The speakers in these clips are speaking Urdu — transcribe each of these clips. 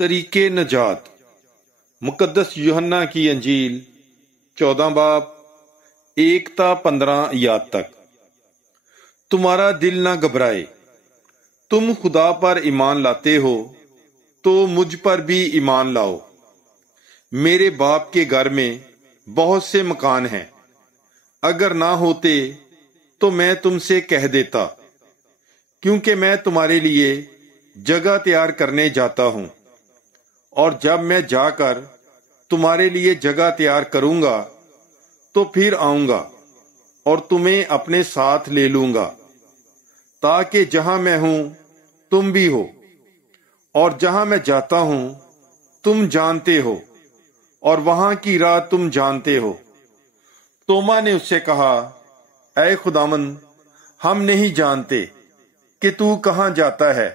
طریقے نجات۔ مقدس یوحنا کی انجیل 14 باب 1 تا 15 آیات تک۔ تمہارا دل نہ گھبرائے، تم خدا پر ایمان لاتے ہو تو مجھ پر بھی ایمان لاؤ۔ میرے باپ کے گھر میں بہت سے مکان ہیں، اگر نہ ہوتے تو میں تم سے کہہ دیتا، کیونکہ میں تمہارے لیے جگہ تیار کرنے جاتا ہوں، اور جب میں جا کر تمہارے لیے جگہ تیار کروں گا تو پھر آؤں گا اور تمہیں اپنے ساتھ لے لوں گا، تاکہ جہاں میں ہوں تم بھی ہو، اور جہاں میں جاتا ہوں تم جانتے ہو، اور وہاں کی راہ تم جانتے ہو۔ توما نے اس سے کہا، اے خداوند، ہم نہیں جانتے کہ تو کہاں جاتا ہے،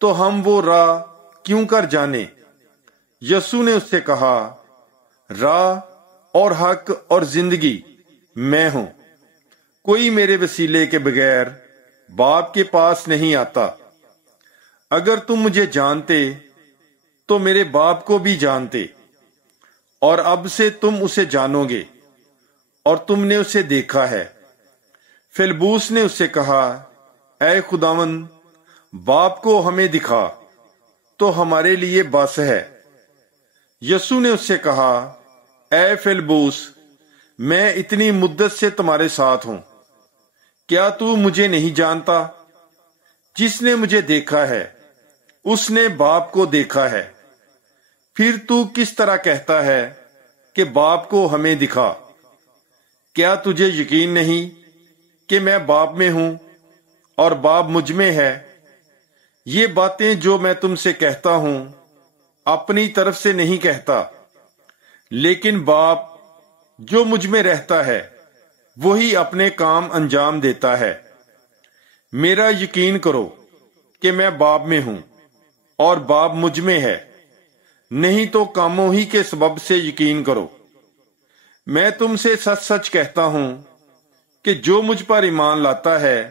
تو ہم وہ راہ کیوں کر جانے؟ یسوع نے اس سے کہا، راہ اور حق اور زندگی میں ہوں، کوئی میرے وسیلے کے بغیر باپ کے پاس نہیں آتا۔ اگر تم مجھے جانتے تو میرے باپ کو بھی جانتے، اور اب سے تم اسے جانو گے اور تم نے اسے دیکھا ہے۔ فلبوس نے اس سے کہا، اے خداوند، باپ کو ہمیں دکھا تو ہمارے لیے بس ہے۔ یسوع نے اس سے کہا، اے فلبوس، میں اتنی مدت سے تمہارے ساتھ ہوں، کیا تو مجھے نہیں جانتا؟ جس نے مجھے دیکھا ہے اس نے باپ کو دیکھا ہے۔ پھر تو کس طرح کہتا ہے کہ باپ کو ہمیں دکھا؟ کیا تجھے یقین نہیں کہ میں باپ میں ہوں اور باپ مجھ میں ہے؟ یہ باتیں جو میں تم سے کہتا ہوں اپنی طرف سے نہیں کہتا، لیکن باپ جو مجھ میں رہتا ہے وہی اپنے کام انجام دیتا ہے۔ میرا یقین کرو کہ میں باپ میں ہوں اور باپ مجھ میں ہے، نہیں تو کاموں ہی کے سبب سے یقین کرو۔ میں تم سے سچ سچ کہتا ہوں کہ جو مجھ پر ایمان لاتا ہے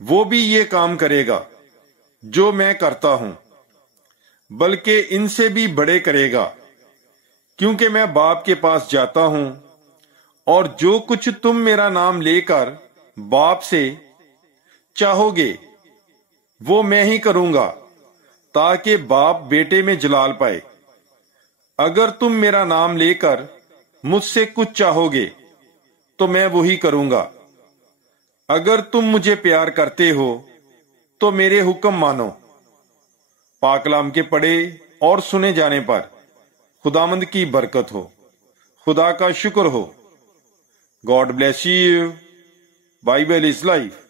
وہ بھی یہ کام کرے گا جو میں کرتا ہوں، بلکہ ان سے بھی بڑے کرے گا، کیونکہ میں باپ کے پاس جاتا ہوں، اور جو کچھ تم میرا نام لے کر باپ سے چاہو گے وہ میں ہی کروں گا، تاکہ باپ بیٹے میں جلال پائے۔ اگر تم میرا نام لے کر مجھ سے کچھ چاہو گے تو میں وہی کروں گا۔ اگر تم مجھے پیار کرتے ہو تو میرے حکم مانو۔ پاک کلام کے پڑھے اور سنے جانے پر خداوند کی برکت ہو، خدا کا شکر ہو۔ God bless you. Bible is life.